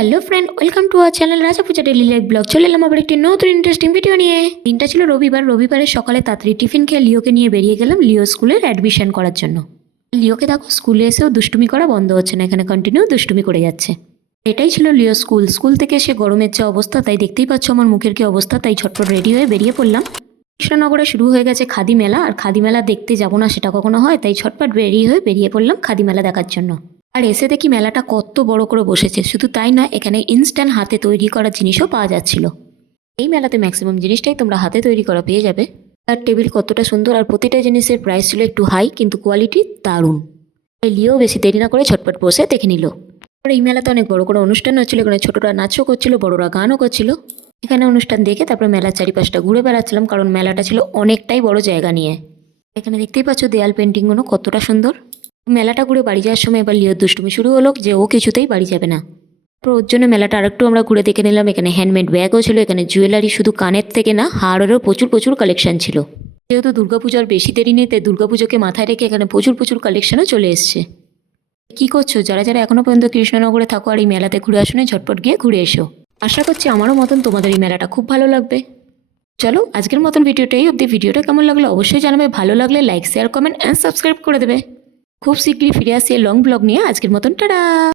Hello friend welcome to our channel Raja Puja daily life blog চলে এলাম আবার একটি নতুন ইন্টারেস্টিং ভিডিও নিয়ে। দিনটা ছিল রবিবার। রবিবারের সকালে তাড়াতাড়ি টিফিন খেয়ে লিওকে নিয়ে বেরিয়ে গেলাম লিও স্কুলের অ্যাডমিশন করার জন্য। লিওকে দেখো, স্কুলে এসেও দুষ্টুমি করা বন্ধ হচ্ছে না, এখানে কন্টিনিউ দুষ্টুমি করে যাচ্ছে। এটাই ছিল লিও স্কুল। স্কুল থেকে এসে গরমের যে অবস্থা, তাই দেখতেই পাচ্ছ আমার মুখের কি অবস্থা, তাই ছটফট রেডি হয়ে বেরিয়ে পড়লাম। কৃষ্ণনগরে শুরু হয়ে গেছে খাদি মেলা আর খাদি মেলা দেখতে যাব না সেটা কখনো হয়, তাই ছটপট বেরিয়ে হয়ে বেরিয়ে পড়লাম খাদি মেলা দেখার জন্য। আর এসে দেখি মেলাটা কত বড় করে বসেছে। শুধু তাই না, এখানে ইনস্ট্যান্ট হাতে তৈরি করা জিনিসও পাওয়া যাচ্ছিল। এই মেলাতে ম্যাক্সিমাম জিনিসটাই তোমরা হাতে তৈরি করা পেয়ে যাবে। আর টেবিল কতটা সুন্দর আর প্রতিটা জিনিসের প্রাইস ছিল একটু হাই কিন্তু কোয়ালিটি দারুণ। এই লিও বেশি দেরি না করে ছটপট বসে দেখে নিল। আর এই মেলাতে অনেক বড় করে অনুষ্ঠান হচ্ছিল, এখানে ছোটরা নাচও করছিল, বড়রা গানও করছিল। এখানে অনুষ্ঠান দেখে তারপরে মেলার চারিপাশটা ঘুরে বেড়াচ্ছিলাম, কারণ মেলাটা ছিল অনেকটাই বড় জায়গা নিয়ে। এখানে দেখতেই পাচ্ছ দেয়াল পেন্টিংগুলো কতটা সুন্দর। মেলাটা ঘুরে বাড়ি যাওয়ার সময় এবার লিওর দুষ্টুমি শুরু হলো যে ও কিছুতেই বাড়ি যাবে না। ওর জন্য মেলাটা আরেকটু আমরা ঘুরে দেখে নিলাম। এখানে হ্যান্ডমেড ব্যাগও ছিল, এখানে জুয়েলারি শুধু কানের থেকে না, হাড়েরও প্রচুর প্রচুর কালেকশন ছিল। যেহেতু দুর্গাপূজার বেশি দেরি নেই, তাই দুর্গাপুজোকে মাথায় রেখে এখানে প্রচুর প্রচুর কালেকশনও চলে এসছে। কি করছ? যারা যারা এখনও পর্যন্ত কৃষ্ণনগরে থাকো আর এই মেলাতে ঘুরে আসো না, ঝটপট গিয়ে ঘুরে এসো। আশা করছি আমারও মতন তোমাদের এই মেলাটা খুব ভালো লাগবে। চলো, আজকের মতন ভিডিওটাই অবধি। ভিডিওটা কেমন লাগল অবশ্যই জানাবে। ভালো লাগলে like share comment and subscribe করে দেবে। খুব শীঘ্রই ফিরে আসি লং ব্লগ নিয়ে। আজকের মতন টাটা!